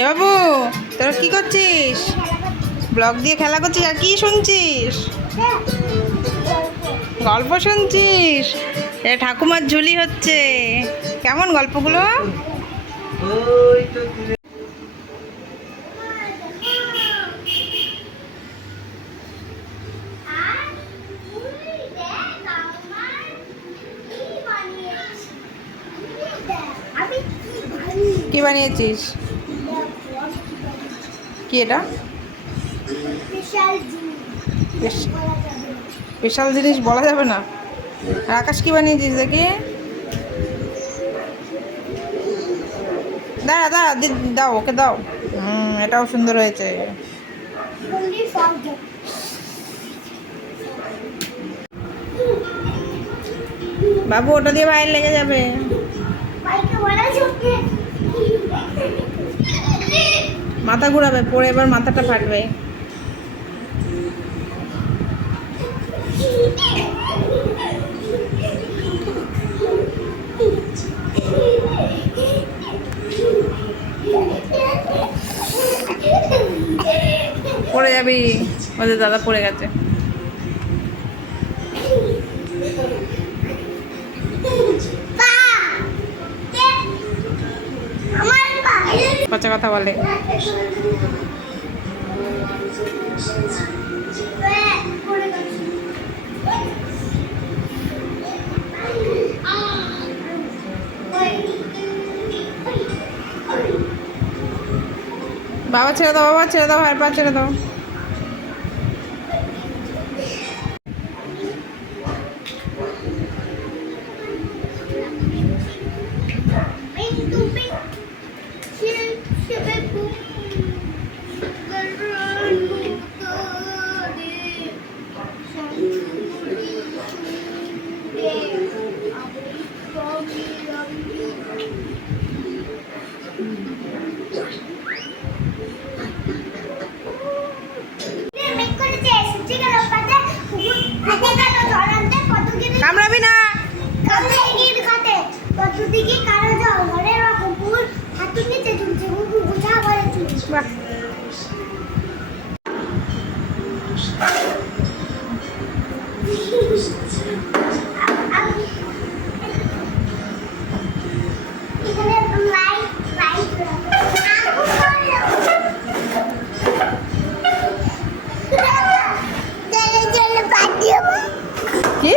এ বাবু, তোরা কি করছিস? ব্লগ দিয়ে খেলা করছিস আর কি শুনছিস? গল্প শুনছিস? এ ঠাকুমার ঝুলি হচ্ছে। কেমন গল্পগুলো? কি বানিয়েছিস? কি এটা? স্পেশাল জিনিস বলা যাবে না। আর আকাশ কি বানিয়েছিস দেখি? দাঁড়া দাঁড়া, দাও ওকে দাও। এটাও সুন্দর হয়েছে। বাবু, ওটা দিয়ে বাইরে লেগে যাবে। মাথা ঘুরাবে, পরে এবার মাথাটা ফাটবে। পড়ে যাবি। ওদের দাদা পড়ে গেছে। বাচ্চা কথা বলে। বাবা ছেড়ে দাও, বাবা ছেড়ে দাও, আর পা ছেড়ে দাও। কামড়াবি না। বাহ, কি?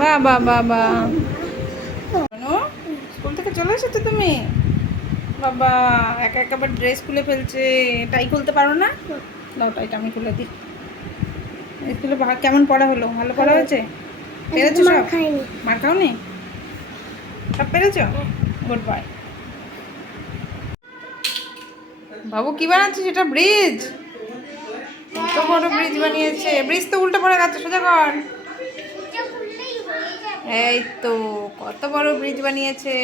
বাবা বাবা, স্কুল থেকে চলে এসেছো তুমি? বাবা, একা একাবার ড্রেস খুলে ফেলছে। টাই খুলতে পারো না? দাও, টাইটা আমি খুলে দিই। স্কুলে কেমন পড়া হলো? ভালো পড়া হয়েছে? পেরেছো সব? মার খাওনি? সব পেরেছো? Good bye. বাবু, কি বানাচ্ছিস? এটা ব্রিজ? কত বড় ব্রিজ বানিয়েছে। ব্রিজ তো উল্টো পড়ে গেছে, সোজা কর। এই তো, কত বড় ব্রিজ বানিয়েছে।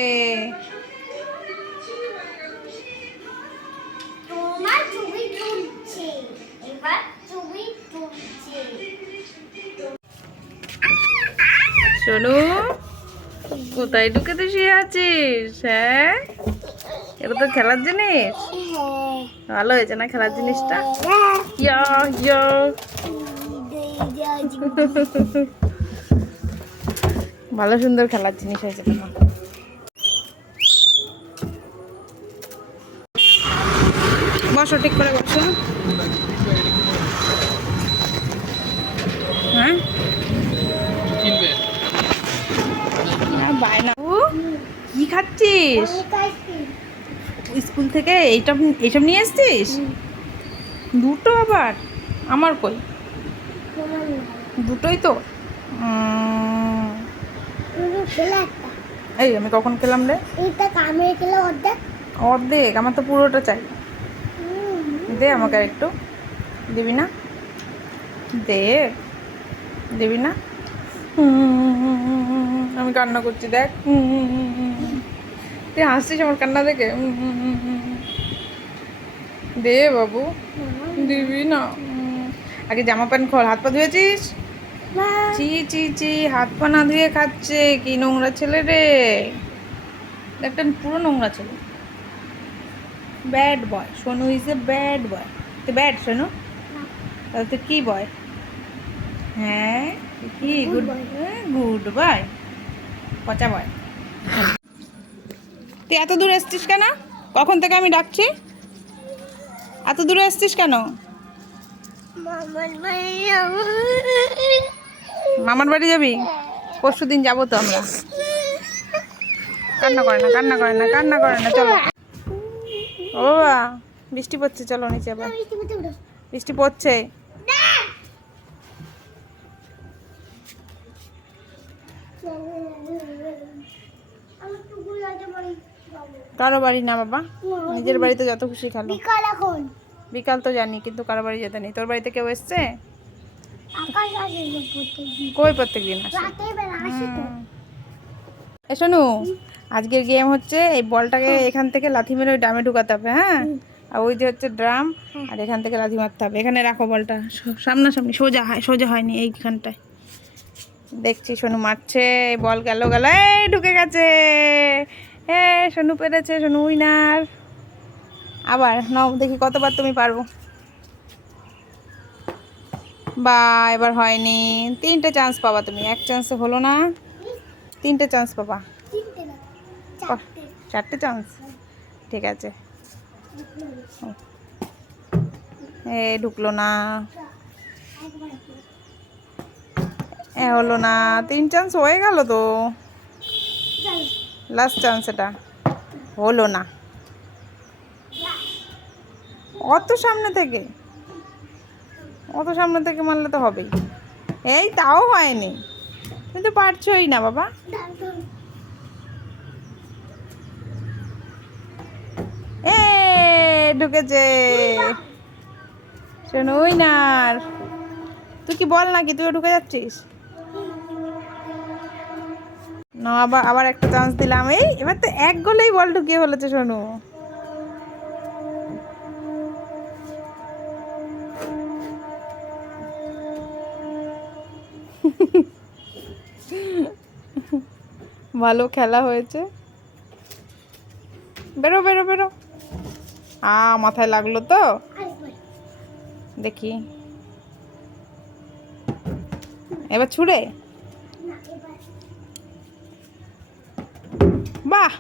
শোনো, কোথায় ঢুকে তো শুয়ে আছিস? হ্যাঁ, এটা তো খেলার জিনিস। ভালো হয়েছে না খেলার জিনিসটা? ইয়া ইয়া। ভালো সুন্দর খেলার জিনিস হয়েছে তোমার। বসো, ঠিক করে বসো। হ্যাঁ, বায়না। কি খাচ্ছিস? স্কুল থেকে এইসব নিয়ে এসছিস? দুটো আবার? আমার কই? দুটোই তো। এই, আমি কখন খেলাম রে? অর্ধেক? আমার তো পুরোটা চাই। দে আমাকে আর একটু। দিবি না? দে, দিবি না? আমি কান্না করছি, দেখ। তুই হাসছিস আমার কান্না দেখে? দে বাবু, দিবি না? আগে জামা প্যান্ট খোল। হাত পা ধুয়েছিস? চি চি চি, হাত পা না ধুয়ে খাচ্ছে, কি নোংরা ছেলে রে। একটা পুরো নোংরা ছেলে। Bad boy. Sonu is a bad boy. তুই ব্যাড সোনু? তাহলে তুই কি বয়? হ্যাঁ, কি গুড গুড বয়, পচা বয়। তুই এত দূর এসছিস কেন? কখন থেকে আমি ডাকছি? এত দূরে এসছিস কেন? মামার বাড়ি যাবি? পরশু দিন যাবো তো আমরা। কান্না করে না, কান্না করে না, কান্না করে না, চলো। ও বাবা, বৃষ্টি পড়ছে, চলো নিচে আবার। বৃষ্টি পড়ছে। কারো বাড়ি না বাবা, নিজের বাড়িতে যত খুশি খেলো। বিকাল তো জানি, কিন্তু কারো বাড়ি যেতে নেই। তোর বাড়িতে কেউ এসছে? কই প্রত্যেক দিন আসে? এ শোনো, আজকের গেম হচ্ছে এই বলটাকে এখান থেকে লাথি মেরে ওই ড্রামে ঢুকাতে হবে। হ্যাঁ, আর ওই যে হচ্ছে ড্রাম, আর এখান থেকে লাথি মারতে হবে। এখানে রাখো বলটা, সামনাসামনি, সোজা হয়নি এইখানটায়। দেখছি সোনু মারছে, বল গেল গেল, এই ঢুকে গেছে। এ সোনু পেরেছে, সোনু উইনার। আবার নাও, দেখি কতবার তুমি পারবো। বা এবার হয়নি। 3টে চান্স পাবা তুমি, এক চান্সে হলো না। 3টে চান্স পাবা। 4টে চান্স, ঠিক আছে। এ ঢুকলো না, এ হলো না। 3 চান্স হয়ে গেল তো, লাস্ট চান্স এটা, হলো না। অত সামনে থেকে, অত সামনে থেকে মারলে তো হবেই। এই তাও হয়নি, কিন্তু পারছোই না বাবা। এ ঢুকেছে, শোনো উইনার। তুই কি বল নাকি, তুইও ঢুকে যাচ্ছিস না? আবার আবার একটা চান্স দিলাম। এই এবার তো এক গোলেই বল ঢুকিয়ে ফেলেছে শোনু। ভালো খেলা হয়েছে। বেরো বেরো বেরো। মাথায় লাগলো তো, দেখি এবার ছুড়ে। বাহ,